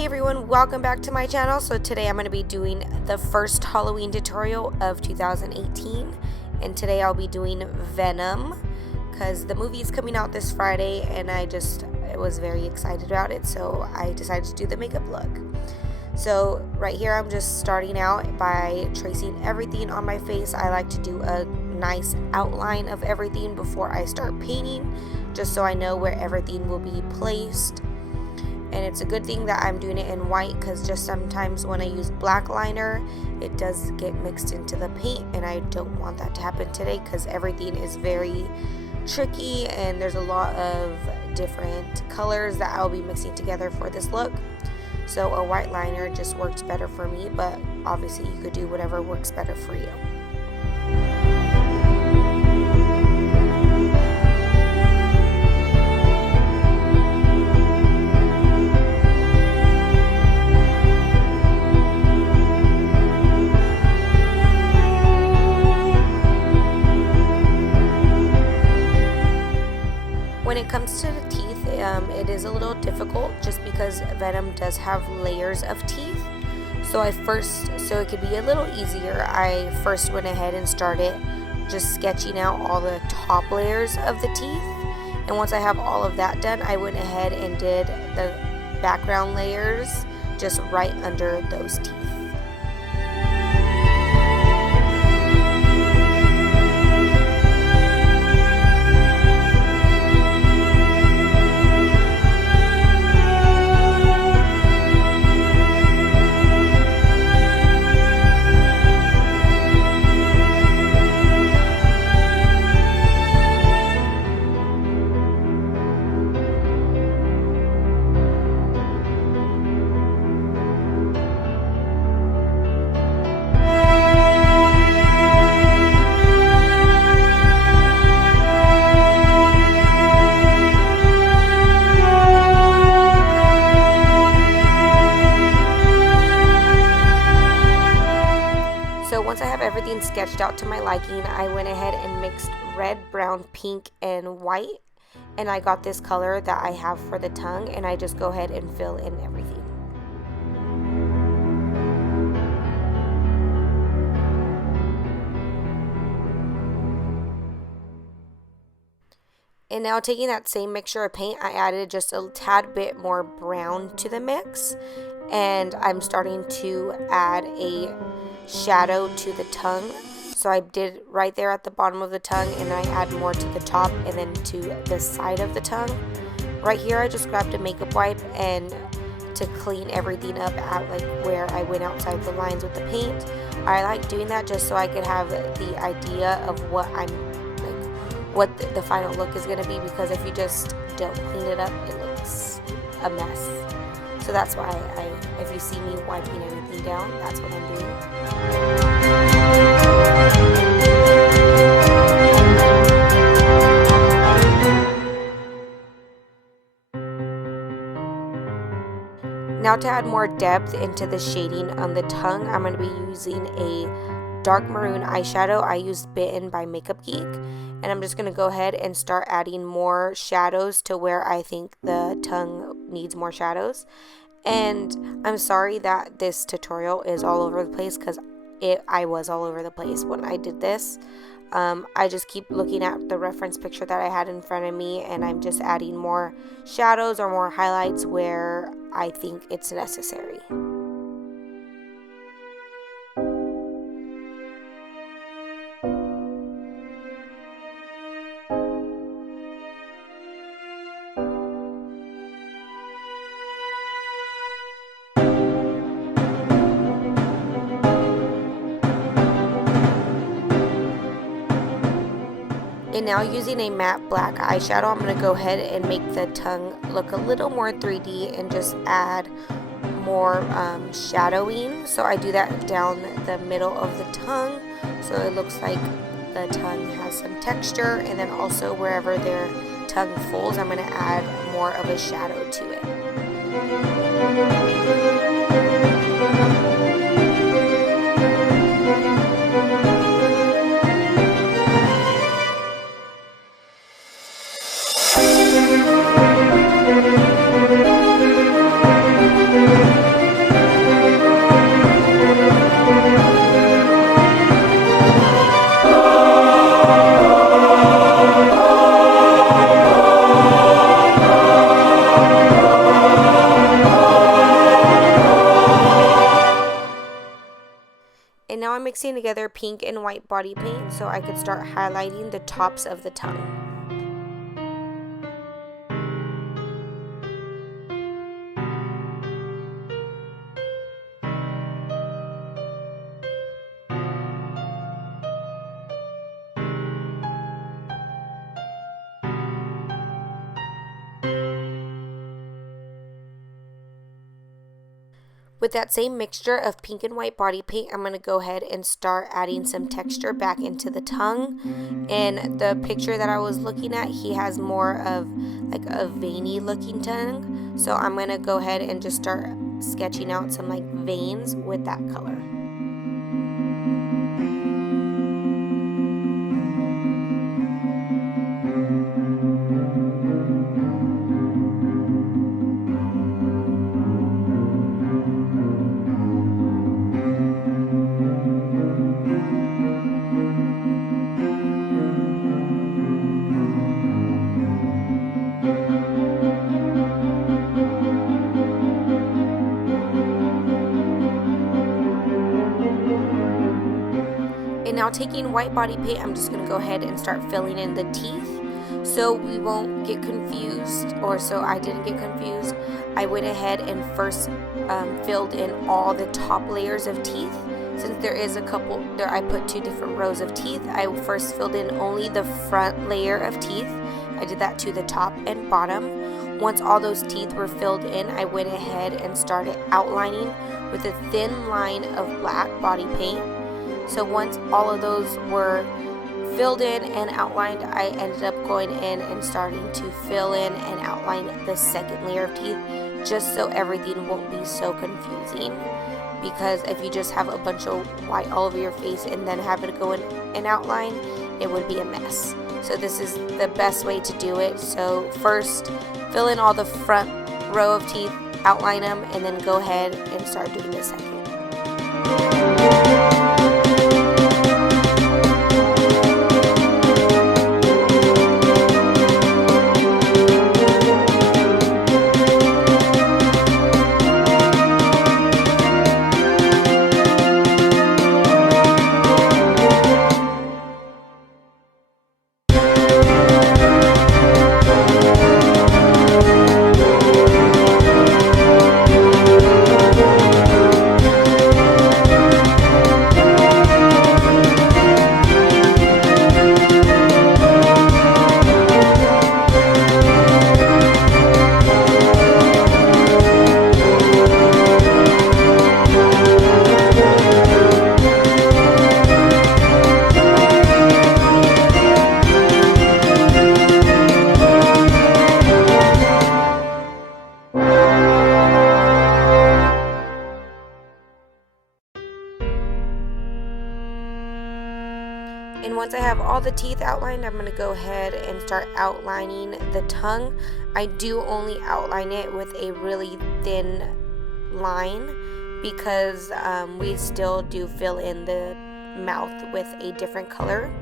Hey everyone, welcome back to my channel. So today I'm going to be doing the first Halloween tutorial of 2018, and today I'll be doing Venom because the movie is coming out this Friday and I was very excited about it, so I decided to do the makeup look. So right here I'm just starting out by tracing everything on my face. I like to do a nice outline of everything before I start painting, just so I know where everything will be placed. And it's a good thing that I'm doing it in white, because just sometimes when I use black liner it does get mixed into the paint, and I don't want that to happen today because everything is very tricky and there's a lot of different colors that I'll be mixing together for this look. So a white liner just works better for me, but obviously you could do whatever works better for you. When it comes to the teeth, it is a little difficult just because Venom does have layers of teeth. So it could be a little easier, I first went ahead and started just sketching out all the top layers of the teeth. And once I have all of that done, I went ahead and did the background layers just right under those teeth. Once I have everything sketched out to my liking, I went ahead and mixed red, brown, pink, and white, and I got this color that I have for the tongue, and I just go ahead and fill in everything. And now, taking that same mixture of paint, I added just a tad bit more brown to the mix, and I'm starting to add a shadow to the tongue. So I did right there at the bottom of the tongue, and I add more to the top and then to the side of the tongue. Right here I just grabbed a makeup wipe and to clean everything up at like where I went outside the lines with the paint. I like doing that just so I could have the idea of what the final look is going to be, because if you just don't clean it up, it looks a mess. So that's why if you see me wiping anything down, that's what I'm doing. Now, to add more depth into the shading on the tongue, I'm going to be using a dark maroon eyeshadow. I used Bitten by Makeup Geek, and I'm just going to go ahead and start adding more shadows to where I think the tongue needs more shadows. And I'm sorry that this tutorial is all over the place, because I was all over the place when I did this. I just keep looking at the reference picture that I had in front of me, and I'm just adding more shadows or more highlights where I think it's necessary. And now, using a matte black eyeshadow, I'm going to go ahead and make the tongue look a little more 3D and just add more shadowing. So I do that down the middle of the tongue, so it looks like the tongue has some texture, and then also wherever their tongue folds, I'm going to add more of a shadow to it. And now I'm mixing together pink and white body paint so I could start highlighting the tops of the tongue. With that same mixture of pink and white body paint, I'm going to go ahead and start adding some texture back into the tongue. And the picture that I was looking at, he has more of like a veiny looking tongue. So I'm going to go ahead and just start sketching out some like veins with that color. And now taking white body paint, I'm just going to go ahead and start filling in the teeth so we won't get confused, or so I didn't get confused. I went ahead and first filled in all the top layers of teeth. Since there is a couple there, I put 2 different rows of teeth. I first filled in only the front layer of teeth. I did that to the top and bottom. Once all those teeth were filled in, I went ahead and started outlining with a thin line of black body paint. So once all of those were filled in and outlined, I ended up going in and starting to fill in and outline the second layer of teeth, just so everything won't be so confusing. Because if you just have a bunch of white all over your face and then have it go in and outline, it would be a mess. So this is the best way to do it. So first, fill in all the front row of teeth, outline them, and then go ahead and start doing the second. And once I have all the teeth outlined, I'm going to go ahead and start outlining the tongue. I do only outline it with a really thin line because we still do fill in the mouth with a different color,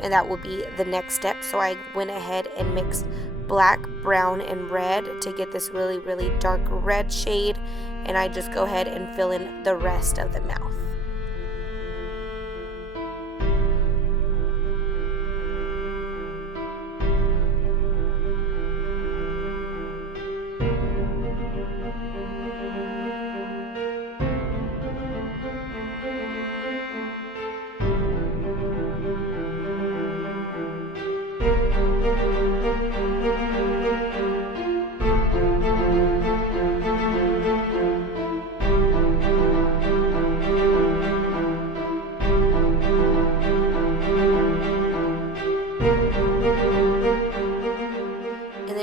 and that will be the next step. So I went ahead and mixed black, brown, and red to get this really, really dark red shade, and I just go ahead and fill in the rest of the mouth.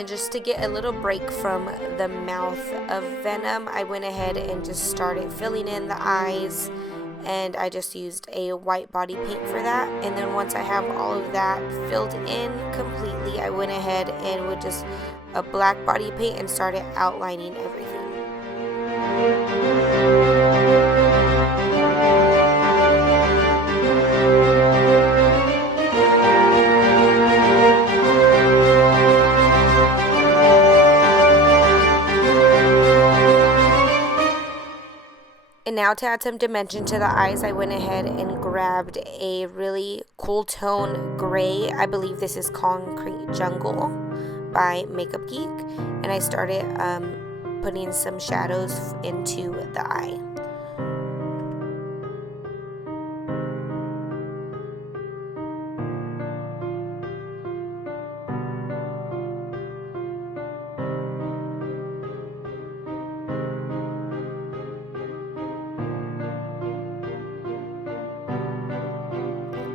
Just to get a little break from the mouth of Venom, I went ahead and just started filling in the eyes, and I just used a white body paint for that. And then once I have all of that filled in completely, I went ahead and with just a black body paint and started outlining everything. And now to add some dimension to the eyes, I went ahead and grabbed a really cool tone gray. I believe this is Concrete Jungle by Makeup Geek. And I started putting some shadows into the eye.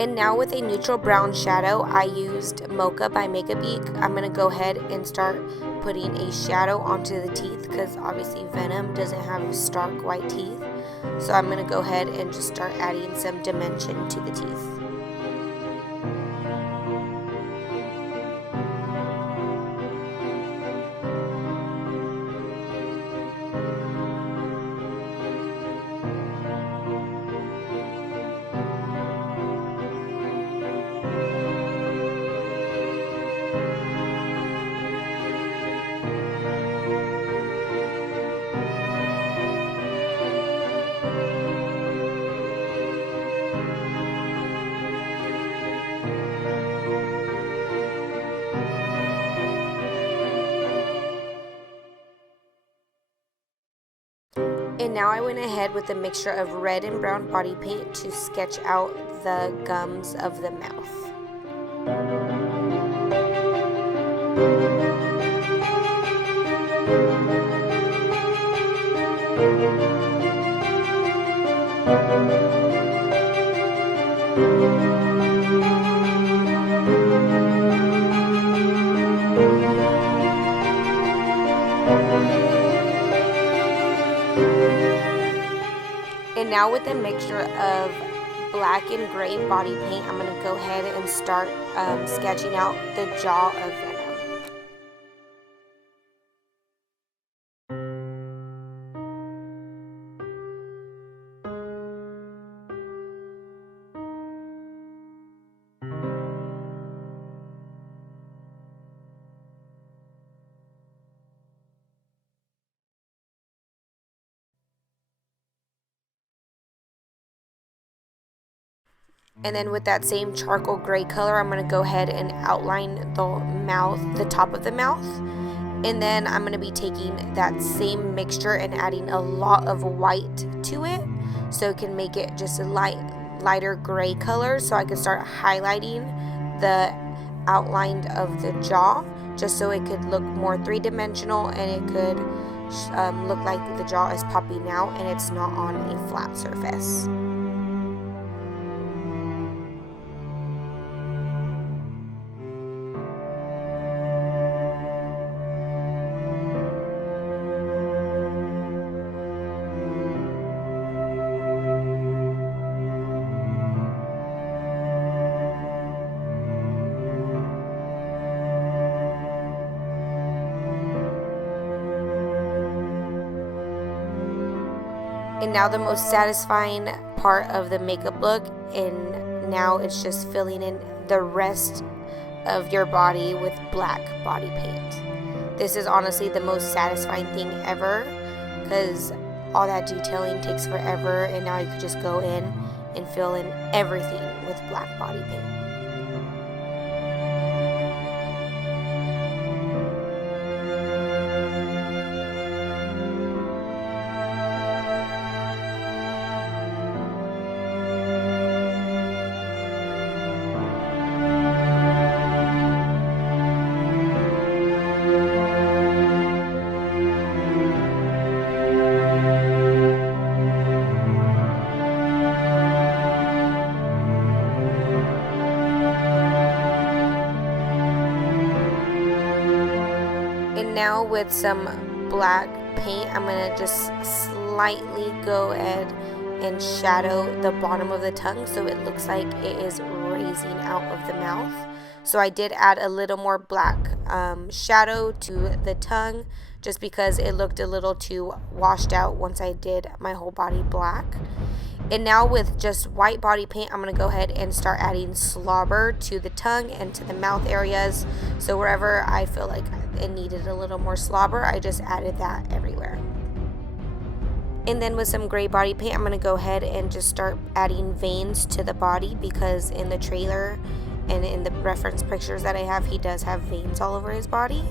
And now with a neutral brown shadow, I used Mocha by Makeup Geek. I'm going to go ahead and start putting a shadow onto the teeth because obviously Venom doesn't have stark white teeth. So I'm going to go ahead and just start adding some dimension to the teeth. And now I went ahead with a mixture of red and brown body paint to sketch out the gums of the mouth. And now with a mixture of black and gray body paint, I'm going to go ahead and start sketching out the jaw of Venom. And then with that same charcoal gray color, I'm going to go ahead and outline the mouth, the top of the mouth. And then I'm going to be taking that same mixture and adding a lot of white to it, so it can make it just a lighter gray color, so I can start highlighting the outline of the jaw, just so it could look more three-dimensional and it could look like the jaw is popping out and it's not on a flat surface. And now the most satisfying part of the makeup look, and now it's just filling in the rest of your body with black body paint. This is honestly the most satisfying thing ever, because all that detailing takes forever, and now you can just go in and fill in everything with black body paint. Now with some black paint, I'm going to just slightly go ahead and shadow the bottom of the tongue so it looks like it is raising out of the mouth. So I did add a little more black shadow to the tongue just because it looked a little too washed out once I did my whole body black. And now with just white body paint, I'm going to go ahead and start adding slobber to the tongue and to the mouth areas. So wherever I feel like it needed a little more slobber, I just added that everywhere. And then with some gray body paint, I'm going to go ahead and just start adding veins to the body, because in the trailer and in the reference pictures that I have, he does have veins all over his body.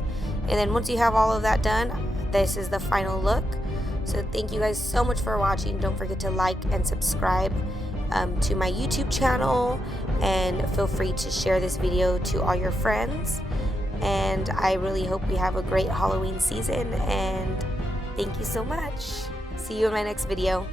And then once you have all of that done, this is the final look. So thank you guys so much for watching. Don't forget to like and subscribe to my YouTube channel, and feel free to share this video to all your friends. And I really hope we have a great Halloween season, and thank you so much. See you in my next video.